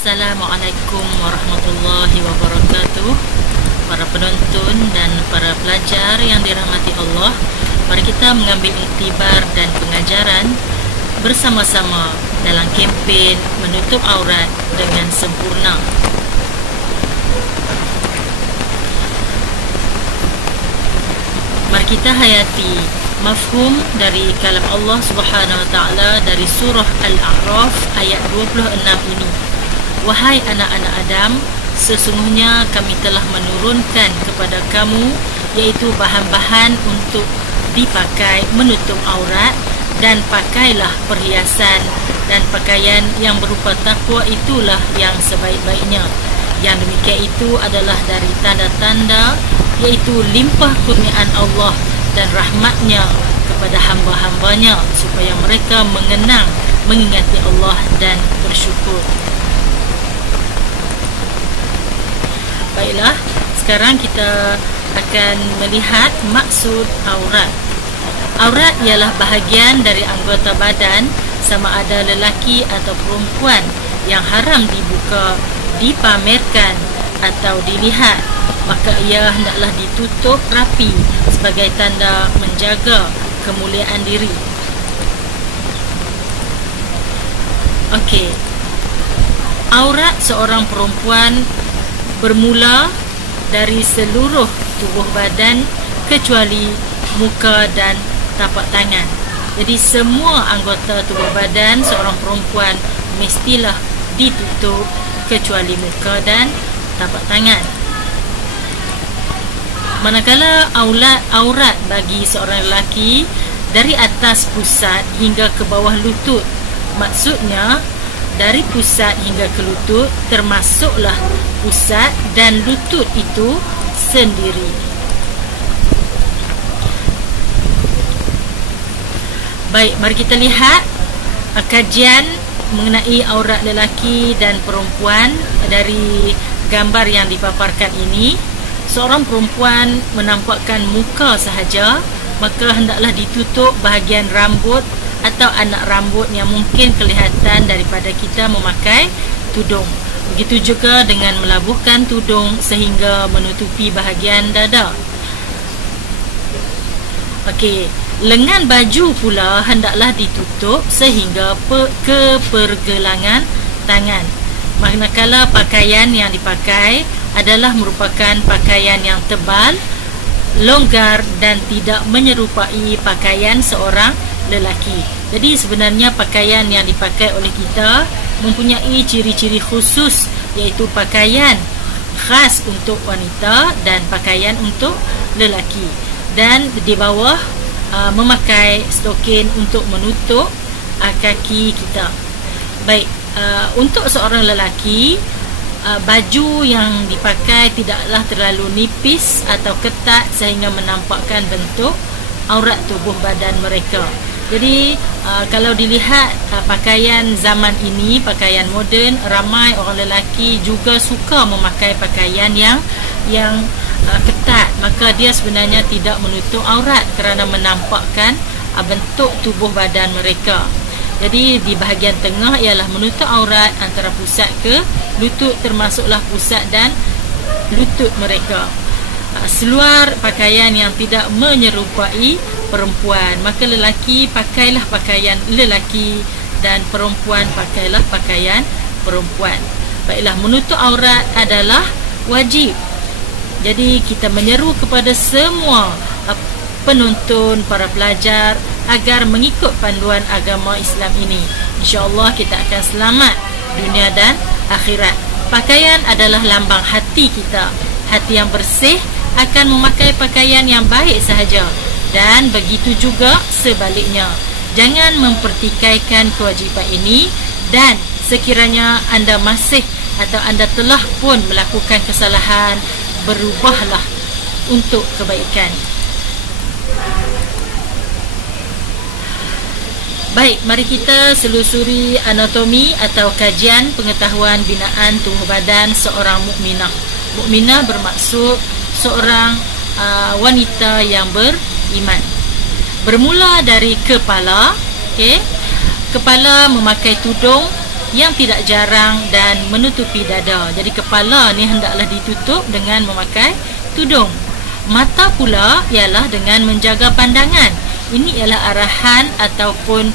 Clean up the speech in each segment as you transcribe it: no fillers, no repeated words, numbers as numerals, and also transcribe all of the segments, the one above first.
Assalamualaikum warahmatullahi wabarakatuh. Para penonton dan para pelajar yang dirahmati Allah, mari kita mengambil iktibar dan pengajaran bersama-sama dalam kempen menutup aurat dengan sempurna. Mari kita hayati mafhum dari kalam Allah Subhanahu wa taala dari surah Al-A'raf ayat 26 ini. Wahai anak-anak Adam, sesungguhnya kami telah menurunkan kepada kamu iaitu bahan-bahan untuk dipakai menutup aurat, dan pakailah perhiasan dan pakaian yang berupa takwa, itulah yang sebaik-baiknya. Yang demikian itu adalah dari tanda-tanda iaitu limpah kurniaan Allah dan rahmatnya kepada hamba-hambanya supaya mereka mengingati Allah dan bersyukur. Baiklah, sekarang kita akan melihat maksud aurat. Aurat ialah bahagian dari anggota badan sama ada lelaki atau perempuan yang haram dibuka, dipamerkan atau dilihat. Maka ia hendaklah ditutup rapi sebagai tanda menjaga kemuliaan diri. Okey. Aurat seorang perempuan bermula dari seluruh tubuh badan kecuali muka dan tapak tangan. Jadi semua anggota tubuh badan seorang perempuan mestilah ditutup kecuali muka dan tapak tangan. Manakala aurat bagi seorang lelaki dari atas pusat hingga ke bawah lutut, maksudnya dari pusat hingga ke lutut termasuklah pusat dan lutut itu sendiri. Baik, mari kita lihat kajian mengenai aurat lelaki dan perempuan dari gambar yang dipaparkan ini. Seorang perempuan menampakkan muka sahaja, maka hendaklah ditutup bahagian rambut atau anak rambut yang mungkin kelihatan daripada kita memakai tudung. Begitu juga dengan melabuhkan tudung sehingga menutupi bahagian dada. Okey, lengan baju pula hendaklah ditutup sehingga ke pergelangan tangan. Manakala pakaian yang dipakai adalah merupakan pakaian yang tebal, longgar dan tidak menyerupai pakaian seorang lelaki. Jadi sebenarnya pakaian yang dipakai oleh kita mempunyai ciri-ciri khusus, iaitu pakaian khas untuk wanita dan pakaian untuk lelaki. Dan di bawah memakai stokin untuk menutup kaki kita. Baik, untuk seorang lelaki, baju yang dipakai tidaklah terlalu nipis atau ketat sehingga menampakkan bentuk aurat tubuh badan mereka. Jadi kalau dilihat pakaian zaman ini, pakaian moden, ramai orang lelaki juga suka memakai pakaian yang ketat. Maka dia sebenarnya tidak menutup aurat kerana menampakkan bentuk tubuh badan mereka. Jadi di bahagian tengah ialah menutup aurat antara pusat ke lutut, termasuklah pusat dan lutut mereka. Seluar pakaian yang tidak menyerupai perempuan, maka lelaki pakailah pakaian lelaki dan perempuan pakailah pakaian perempuan. Baiklah, menutup aurat adalah wajib. Jadi kita menyeru kepada semua penonton, para pelajar agar mengikut panduan agama Islam ini. InsyaAllah kita akan selamat dunia dan akhirat. Pakaian adalah lambang hati kita. Hati yang bersih akan memakai pakaian yang baik sahaja, dan begitu juga sebaliknya. Jangan mempertikaikan kewajipan ini, dan sekiranya anda masih atau anda telah pun melakukan kesalahan, berubahlah untuk kebaikan. Baik, mari kita selusuri anatomi atau kajian pengetahuan binaan tubuh badan seorang mukminah. Mukminah bermaksud seorang wanita yang beriman. Bermula dari kepala, okey. Kepala memakai tudung yang tidak jarang dan menutupi dada. Jadi kepala ni hendaklah ditutup dengan memakai tudung. Mata pula ialah dengan menjaga pandangan. Ini ialah arahan ataupun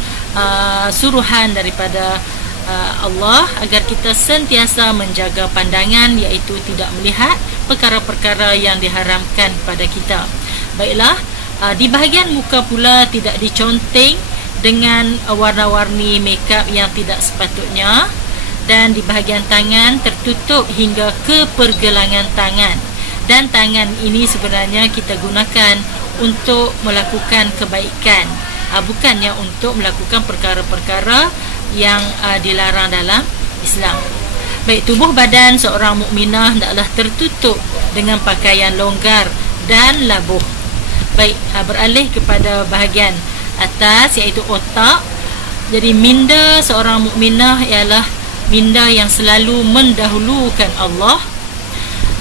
suruhan daripada Allah agar kita sentiasa menjaga pandangan, iaitu tidak melihat perkara-perkara yang diharamkan pada kita. Baiklah, di bahagian muka pula tidak diconteng dengan warna-warni makeup yang tidak sepatutnya, dan di bahagian tangan tertutup hingga ke pergelangan tangan. Dan tangan ini sebenarnya kita gunakan untuk melakukan kebaikan, bukannya untuk melakukan perkara-perkara yang dilarang dalam Islam. Baik, tubuh badan seorang mukminah hendaklah tertutup dengan pakaian longgar dan labuh. Baik, beralih kepada bahagian atas, iaitu otak. Jadi minda seorang mukminah ialah minda yang selalu mendahulukan Allah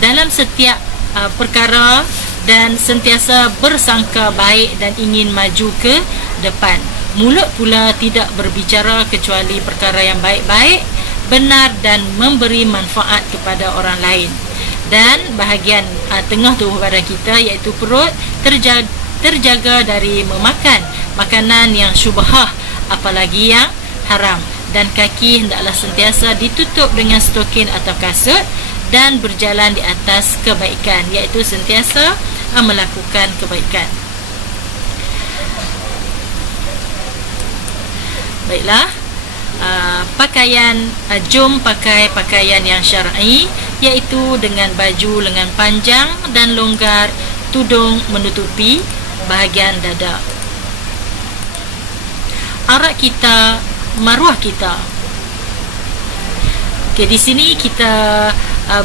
dalam setiap perkara dan sentiasa bersangka baik dan ingin maju ke depan. Mulut pula tidak berbicara kecuali perkara yang baik-baik, benar dan memberi manfaat kepada orang lain. Dan bahagian tengah tubuh badan kita, iaitu perut, terjaga dari memakan makanan yang syubhah, apalagi yang haram. Dan kaki hendaklah sentiasa ditutup dengan stokin atau kasut dan berjalan di atas kebaikan, iaitu sentiasa melakukan kebaikan. Baiklah, pakaian, jom pakai pakaian yang syar'i, iaitu dengan baju lengan panjang dan longgar, tudung menutupi bahagian dada. Aurat kita, maruah kita. Okey, di sini kita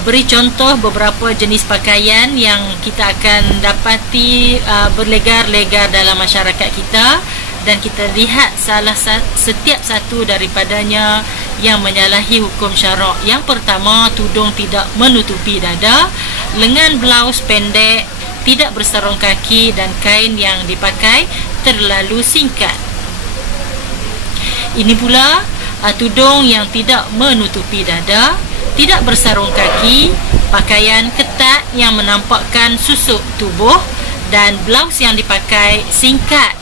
beri contoh beberapa jenis pakaian yang kita akan dapati berlegar-legar dalam masyarakat kita, dan kita lihat setiap satu daripadanya yang menyalahi hukum syarak. Yang pertama, tudung tidak menutupi dada, lengan blaus pendek, tidak bersarung kaki, dan kain yang dipakai terlalu singkat. Ini pula tudung yang tidak menutupi dada, tidak bersarung kaki, pakaian ketat yang menampakkan susuk tubuh, dan blaus yang dipakai singkat.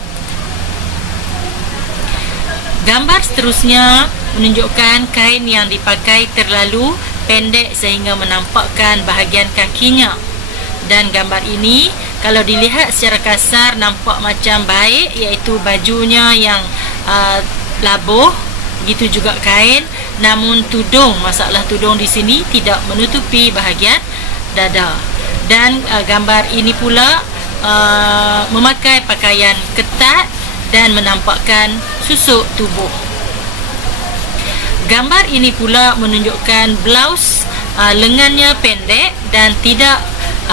Gambar seterusnya menunjukkan kain yang dipakai terlalu pendek sehingga menampakkan bahagian kakinya. Dan gambar ini kalau dilihat secara kasar nampak macam baik, iaitu bajunya yang labuh, begitu juga kain. Namun tudung, masalah tudung di sini tidak menutupi bahagian dada. Dan gambar ini pula memakai pakaian ketat dan menampakkan susuk tubuh. Gambar ini pula menunjukkan blaus lengannya pendek dan tidak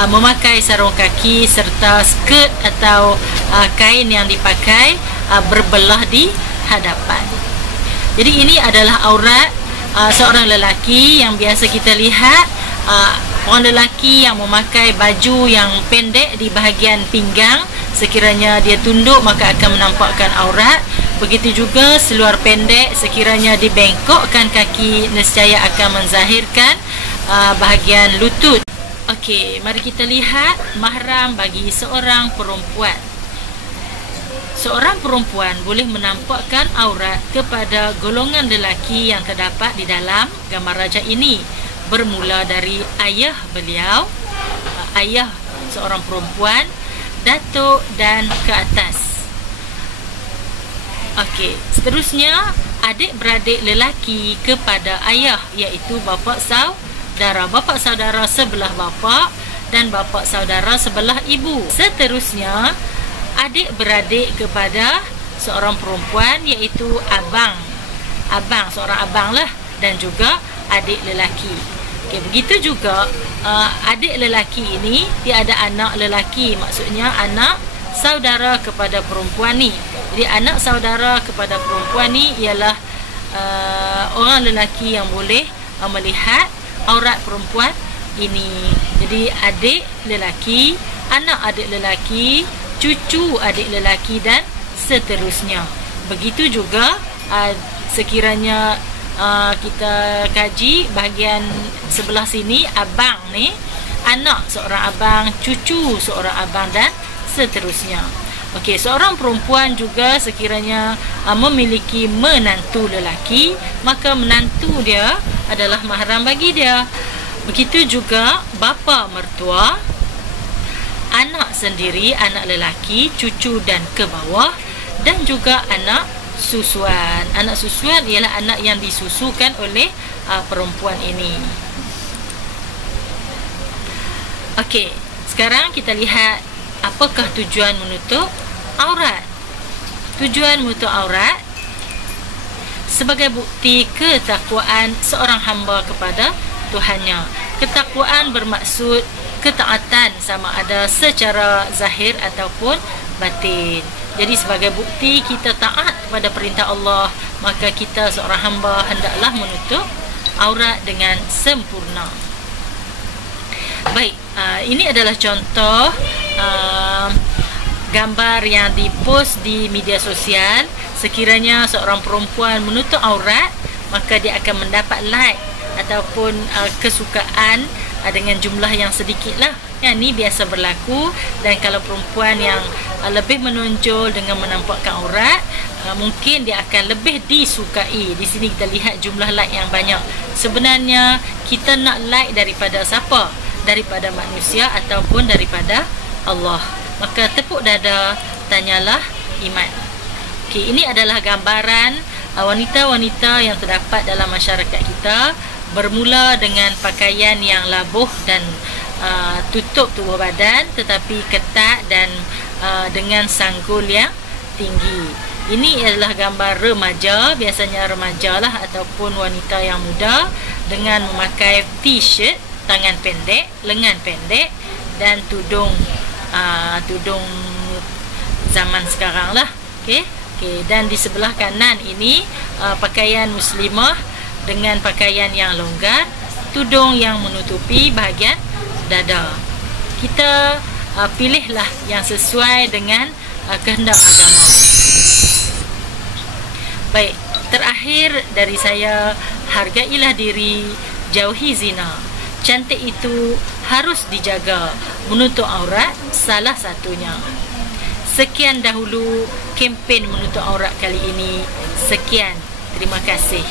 memakai sarung kaki, serta skirt atau kain yang dipakai berbelah di hadapan. Jadi ini adalah aurat seorang lelaki yang biasa kita lihat. Orang lelaki yang memakai baju yang pendek di bahagian pinggang, sekiranya dia tunduk maka akan menampakkan aurat. Begitu juga seluar pendek, sekiranya dibengkokkan kaki, nescaya akan menzahirkan bahagian lutut. Okey, mari kita lihat mahram bagi seorang perempuan. Seorang perempuan boleh menampakkan aurat kepada golongan lelaki yang terdapat di dalam gambar raja ini, bermula dari ayah beliau, ayah seorang perempuan, datuk dan ke atas. Okey, seterusnya adik-beradik lelaki kepada ayah, iaitu bapa saudara, bapa saudara sebelah bapa dan bapa saudara sebelah ibu. Seterusnya adik-beradik kepada seorang perempuan, iaitu abang, seorang abang lah, dan juga adik lelaki. Okey, begitu juga adik lelaki ini dia ada anak lelaki, maksudnya anak saudara kepada perempuan ni. Jadi anak saudara kepada perempuan ni ialah orang lelaki yang boleh melihat aurat perempuan ini. Jadi adik lelaki, anak adik lelaki, cucu adik lelaki dan seterusnya. Begitu juga sekiranya kita kaji bahagian sebelah sini, abang ni, anak seorang abang, cucu seorang abang dan seterusnya. Okey, seorang perempuan juga sekiranya memiliki menantu lelaki, maka menantu dia adalah mahram bagi dia. Begitu juga bapa mertua, anak sendiri, anak lelaki, cucu dan ke bawah, dan juga anak susuan. Anak susuan ialah anak yang disusukan oleh perempuan ini. Okey, sekarang kita lihat apakah tujuan menutup aurat. Tujuan menutup aurat sebagai bukti ketakwaan seorang hamba kepada Tuhannya. Ketakwaan bermaksud ketaatan sama ada secara zahir ataupun batin. Jadi sebagai bukti kita taat kepada perintah Allah, maka kita seorang hamba hendaklah menutup aurat dengan sempurna. Baik, ini adalah contoh gambar yang dipost di media sosial. Sekiranya seorang perempuan menutup aurat, maka dia akan mendapat like ataupun kesukaan dengan jumlah yang sedikit lah. Yang ni biasa berlaku. Dan kalau perempuan yang lebih menonjol dengan menampakkan aurat, mungkin dia akan lebih disukai. Di sini kita lihat jumlah like yang banyak. Sebenarnya kita nak like daripada siapa? Daripada manusia ataupun daripada Allah. Maka tepuk dada, tanyalah iman. Okey, ini adalah gambaran wanita-wanita yang terdapat dalam masyarakat kita, bermula dengan pakaian yang labuh dan tutup tubuh badan tetapi ketat dan dengan sanggul yang tinggi. Ini adalah gambar remaja, biasanya remaja lah ataupun wanita yang muda, dengan memakai t-shirt tangan pendek, lengan pendek dan tudung zaman sekarang lah. Okey, dan di sebelah kanan ini pakaian muslimah dengan pakaian yang longgar, tudung yang menutupi bahagian dada. Kita pilihlah yang sesuai dengan kehendak agama. Baik, terakhir dari saya, hargailah diri, jauhi zina. Cantik itu harus dijaga. Menutup aurat salah satunya. Sekian dahulu kempen menutup aurat kali ini. Sekian, terima kasih.